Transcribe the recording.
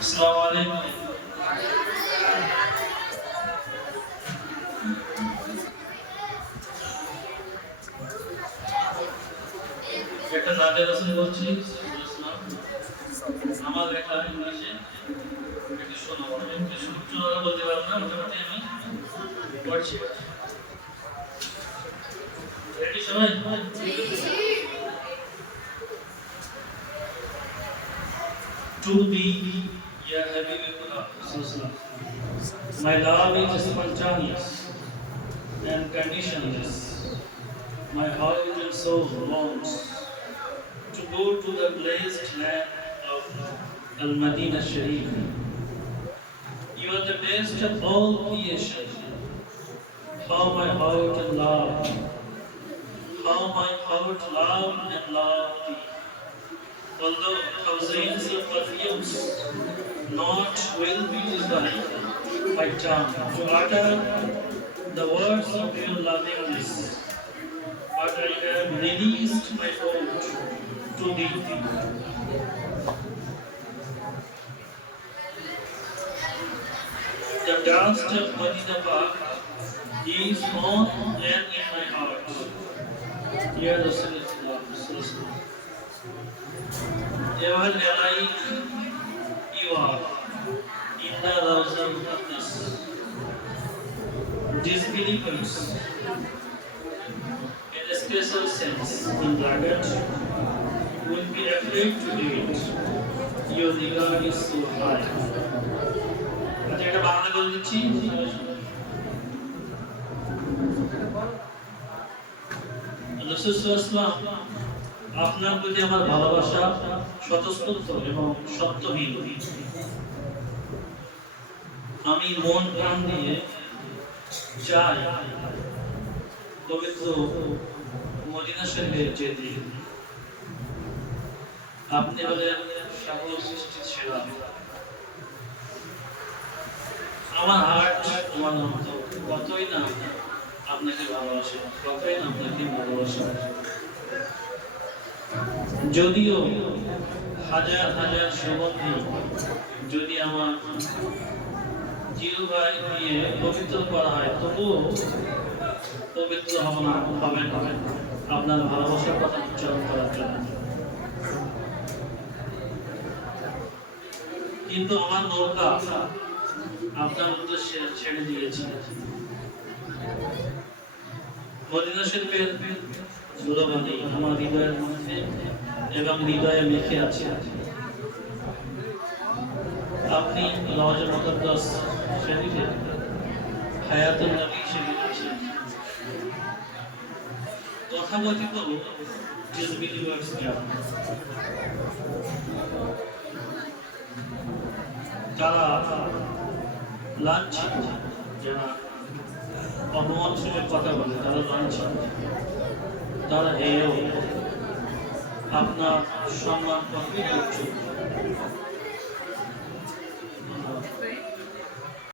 আসসালামু আলাইকুম একটা নাটে রসুন বলছি আমার লেখা ইংলিশে একটু শোনাবো। একটু সূত্র বলতে পারব না, মোটামুটি আমি পড়ছি। সবাই to be Ya Habibullah Sallallahu My love is spontaneous and conditionless. My heart and soul longs to go to the blessed land of Al Madinah Sharif. You are the best of all creation. How my heart and love, how my heart love and thee although thousands of perfumes not will be designed by tongue to utter the words of your lovingness, but I have released my thought to thee. The dust of Medina Park is on and heart. Dear Rasulullah, Rasulullah. Ever alive you are in the Rawza Muqaddas. Disbelievers, in a special sense, in bracket, will be afraid to do it. Your regard is so high. আচ্ছা এটা বাংলা করে দিচ্ছি রসুলাম আপনার প্রতি আমার ভালোবাসা স্বতঃস্ফূর্ত এবং সত্যহীন। আমি মন প্রাণ দিয়ে চাই পবিত্র মদিনা শরীফে যেতে আপনি হলেন সকল সৃষ্টির সেরা। আমার হার্ট আমার অন্তর কতই না আপনাকে ভালোবাসে যদিও হাজার হাজার সুগন্ধি যদি আমার জিরুভাই দিয়ে পবিত্র করা হয়, তবুও পবিত্র হবে না হবে না। আপনার ভালোবাসার কথা উচ্চারণ করার জন্য। কিন্তু আমার নৌকা আপনার উদ্দেশ্যে ছেড়ে দিয়েছি। মদিনা শরীফের ধুলোবালি আমার হৃদয়ের মধ্যে এবং হৃদয়ে মেখে আছে। আপনি নওয়াজ মুকদ্দাস শরীফে হায়াতুল নবী শরীফ আছেন। তথাকথিত ডিসবিলিভার্স জ্ঞান তারা লাঞ্ছিত। অপমানসূচক কথা বলে তারা লাঞ্ছিত তারা এও আপনার সম্মান করতে ইচ্ছুক